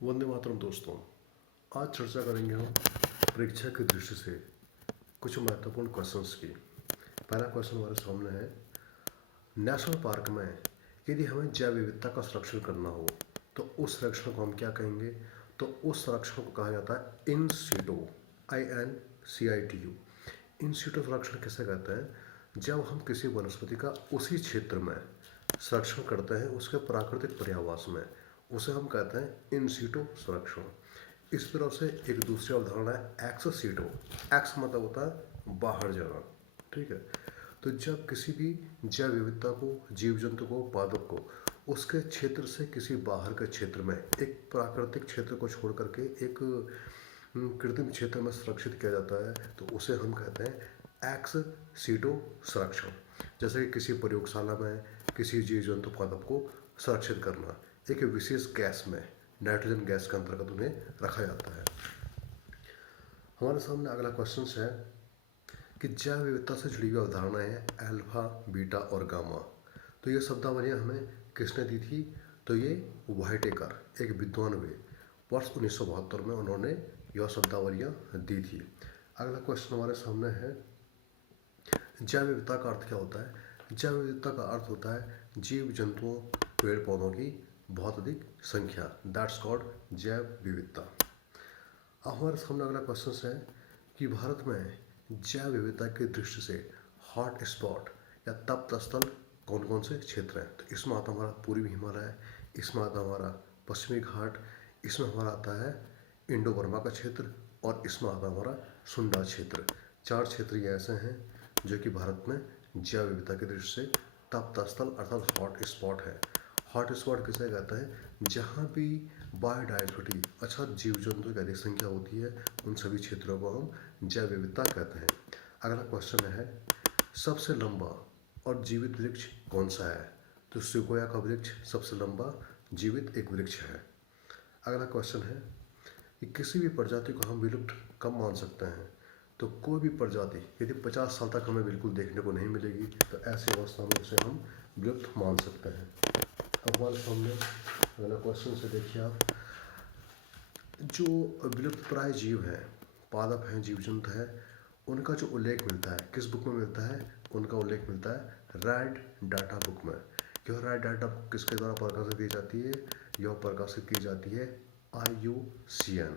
वंदे मातरम दोस्तों। आज चर्चा करेंगे हम परीक्षा की दृष्टि से कुछ महत्वपूर्ण क्वेश्चंस की। पहला क्वेश्चन हमारे सामने है, नेशनल पार्क में यदि हमें जैव विविधता का संरक्षण करना हो तो उस संरक्षण को हम क्या कहेंगे? तो उस संरक्षण को कहा जाता है in situ, INCITU। In situ संरक्षण किसे कहते हैं? जब हम किसी वनस्पति का उसी क्षेत्र में संरक्षण करते हैं उसके प्राकृतिक पर्यावास में, उसे हम कहते हैं इन सीटू संरक्षण। इस तरह से एक दूसरी अवधारणा है एक्स सीटू। एक्स मतलब होता है बाहर जाना, ठीक है। तो जब किसी भी जैव विविधता को, जीव जंतु को, पादप को उसके क्षेत्र से किसी बाहर के क्षेत्र में, एक प्राकृतिक क्षेत्र को छोड़ करके एक कृत्रिम क्षेत्र में सुरक्षित किया जाता है, तो उसे हम कहते हैं एक्स सीटो संरक्षण। जैसे कि किसी प्रयोगशाला में किसी जीव जंतु पादप को सुरक्षित करना, एक विशेष गैस में, नाइट्रोजन गैस के अंतर्गत उन्हें रखा जाता है। हमारे सामने अगला क्वेश्चन है कि जैव विविधता से जुड़ी हुई अवधारणाएं हैं अल्फा, बीटा और गामा। तो ये शब्दावलियां हमें किसने दी थी? तो ये व्हाइटेकर, एक विद्वान हुए, वर्ष 1972 में उन्होंने यह शब्दावलियां दी थी। अगला क्वेश्चन हमारे सामने है, जैव विविधता का अर्थ क्या होता है? जैव विविधता का अर्थ होता है जीव जंतुओं, पेड़ पौधों की बहुत अधिक संख्या, दैट्स कॉल्ड जैव विविधता। अब हमारे सामने अगला क्वेश्चन है कि भारत में जैव विविधता की दृष्टि से हॉट स्पॉट या तप्त स्थल कौन कौन से क्षेत्र हैं? तो इसमें आता हमारा पूर्वी हिमालय, इसमें आता हमारा पश्चिमी घाट, इसमें हमारा आता है इंडो बर्मा का क्षेत्र और इसमें आता हमारा सुंडा क्षेत्र। चार क्षेत्र ये ऐसे हैं जो कि भारत में जैव विविधता की दृष्टि से तप्त स्थल अर्थात हॉट स्पॉट है। हॉट स्पॉट किसे कहते हैं? जहाँ भी बायोडाइवर्सिटी अर्थात जीव जंतु की अधिक संख्या होती है, उन सभी क्षेत्रों को हम जैव विविधता कहते हैं। अगला क्वेश्चन है, सबसे लंबा और जीवित वृक्ष कौन सा है? तो सिकोया का वृक्ष सबसे लंबा जीवित एक वृक्ष है। अगला क्वेश्चन है कि किसी भी प्रजाति को हम विलुप्त कब मान सकते हैं? तो कोई भी प्रजाति यदि 50 साल तक हमें बिल्कुल देखने को नहीं मिलेगी तो ऐसी अवस्था में उसे हम विलुप्त मान सकते हैं। अब हमारे सामने अगला क्वेश्चन से देखिए आप, जो विलुप्त प्राय जीव हैं, पादप हैं, जीव जंतु हैं, उनका जो उल्लेख मिलता है किस बुक में मिलता है? उनका उल्लेख मिलता है रेड डाटा बुक में। यह रेड डाटा बुक किसके द्वारा प्रकाशित की जाती है? यह प्रकाशित की जाती है IUCN,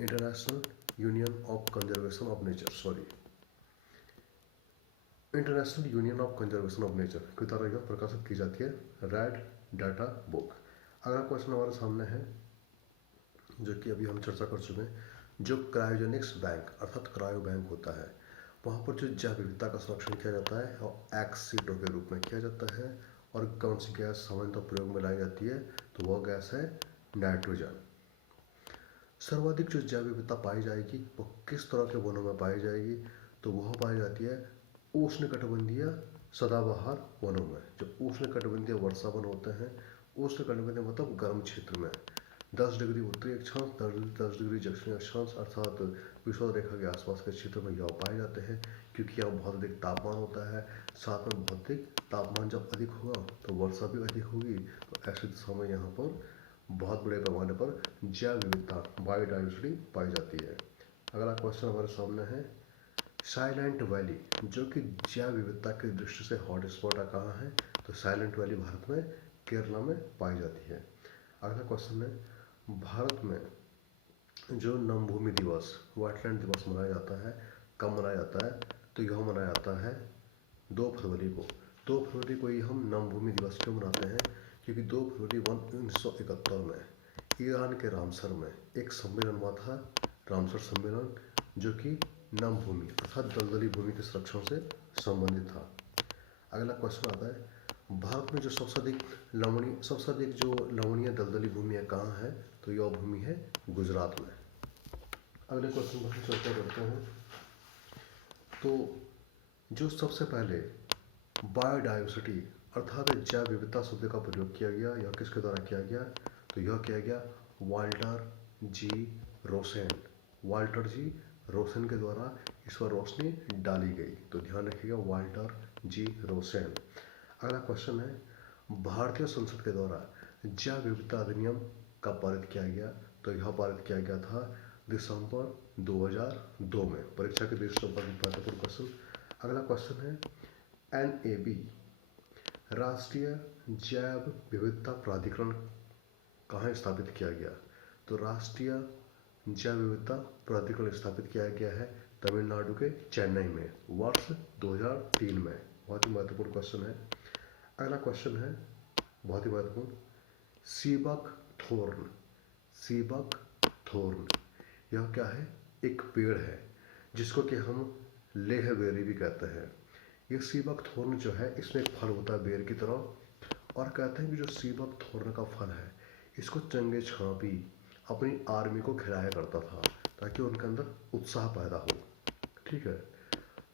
international union of conservation of nature, international union of conservation of nature के द्वारा यह प्रकाशित की जाती है रेड डाटा बुक। अगला क्वेश्चन हमारे सामने है जो कि अभी हम चर्चा कर चुके हैं, जो क्रायोजेनिक्स बैंक अर्थात क्रायो बैंक होता है, वहाँ पर जो जैव विविधता का संरक्षण किया जाता है और एक्स सीटों के रूप में किया जाता है। और कौन सी गैस सामान्यतः प्रयोग में लाई जाती है? तो वह गैस है नाइट्रोजन। सर्वाधिक जो जैव विविधता पाई जाएगी वो किस तरह के वनों में पाई जाएगी? तो वह पाई जाती है उष्णकटिबंधीय सदाबहार वनों में। जो उष्णकटिबंधीय वर्षा वन होते हैं, उष्णकटिबंधीय मतलब गर्म क्षेत्र में, 10 डिग्री उत्तरी अक्षांश, 10 डिग्री दक्षिणी अक्षांश अर्थात विषुवत रेखा के आसपास के क्षेत्र में यह पाए जाते हैं, क्योंकि यहाँ बहुत अधिक तापमान होता है। साथ में बहुत अधिक तापमान जब अधिक होगा तो वर्षा भी अधिक होगी, तो ऐसे दिशा में यहाँ पर बहुत बड़े पैमाने पर जैव विविधता, बायोडाइवर्सिटी पाई जाती है। अगला क्वेश्चन हमारे सामने है, साइलेंट वैली जो कि जैव विविधता की दृष्टि से हॉट स्पॉट कहाँ है? तो साइलेंट वैली भारत में केरला में पाई जाती है। अगला क्वेश्चन है, भारत में जो नमभूमि दिवस, वेटलैंड दिवस मनाया जाता है, कब मनाया जाता है? तो यह मनाया जाता है 2 फरवरी को। 2 फरवरी को ही हम नमभूमि दिवस क्यों मनाते हैं? क्योंकि 2 फरवरी 1971 में ईरान के रामसर में एक सम्मेलन हुआ था, रामसर सम्मेलन, जो कि नमभूमि अर्थात दलदली भूमि के संरक्षण से संबंधित था। अगला क्वेश्चन आता है, भारत में जो सबसे अधिक जो लवणीय दलदली भूमि है कहाँ है? तो यह भूमि है गुजरात में। अगले क्वेश्चन पर हम चर्चा करते हैं। तो जो सबसे पहले बायोडाइवर्सिटी अर्थात जैव विविधता शब्द का प्रयोग किया गया, यह किसके द्वारा किया गया? तो यह किया गया वाल्टर जी रोसेन के द्वारा इस पर रोशनी डाली गई। तो ध्यान रखिएगा, वाल्टर जी रोसेन। अगला क्वेश्चन है, भारतीय संसद के द्वारा जैव विविधता अधिनियम कब पारित किया गया? तो यह पारित किया गया था दिसंबर 2002 में। परीक्षा के दृष्टि से महत्वपूर्ण क्वेश्चन। अगला क्वेश्चन है NAB राष्ट्रीय जैव विविधता प्राधिकरण कहाँ स्थापित किया गया? तो राष्ट्रीय जैव विविधता प्राधिकरण स्थापित किया गया है तमिलनाडु के चेन्नई में वर्ष 2003 में। बहुत ही महत्वपूर्ण क्वेश्चन है। अगला क्वेश्चन है बहुत ही महत्वपूर्ण, सीबक थोर्न। सीबक थोर्न यह क्या है? एक पेड़ है जिसको कि हम लेह बेरी भी कहते हैं। ये सीबक थोर्न जो है इसमें एक फल होता है बेर की तरह, और कहते हैं कि जो सीबक थोर्न का फल है इसको चंगेज खां भी अपनी आर्मी को खिलाया करता था ताकि उनके अंदर उत्साह पैदा हो। ठीक है,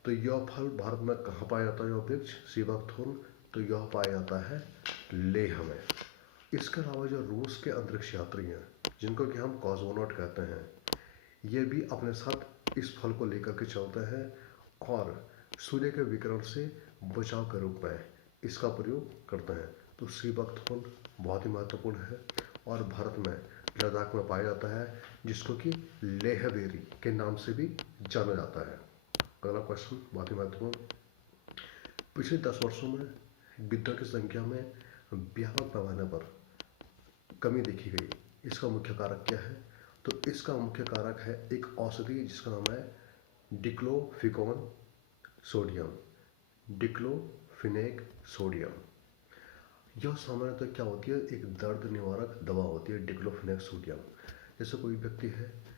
तो यह फल भारत में कहाँ पाया जाता है? यह वृक्ष सीबक थोर्न, तो यह पाया जाता है लेह में। इसके अलावा जो रूस के अंतरिक्ष यात्री हैं जिनको कि हम कॉस्मोनॉट कहते हैं, ये भी अपने साथ इस फल को लेकर के चलते हैं और सूर्य के विकिरण से बचाव के रूप में इसका प्रयोग करते हैं। तो सीबक थोर्न बहुत ही महत्वपूर्ण है और भारत में लद्दाख में पाया जाता है जिसको कि लेह बेरी के नाम से भी जाना जाता है। अगला क्वेश्चन बहुत ही महत्वपूर्ण, पिछले 10 वर्षों में गिद्धों की संख्या में व्यापक पैमाने पर कमी देखी गई। इसका मुख्य कारक क्या है? तो इसका मुख्य कारक है एक औषधि जिसका नाम है डिक्लोफिकॉन सोडियम, डिक्लोफिनेक सोडियम। यह सामान्यतः क्या होती है? एक दर्द निवारक दवा होती है डिक्लोफिनेक सोडियम। जैसे कोई व्यक्ति है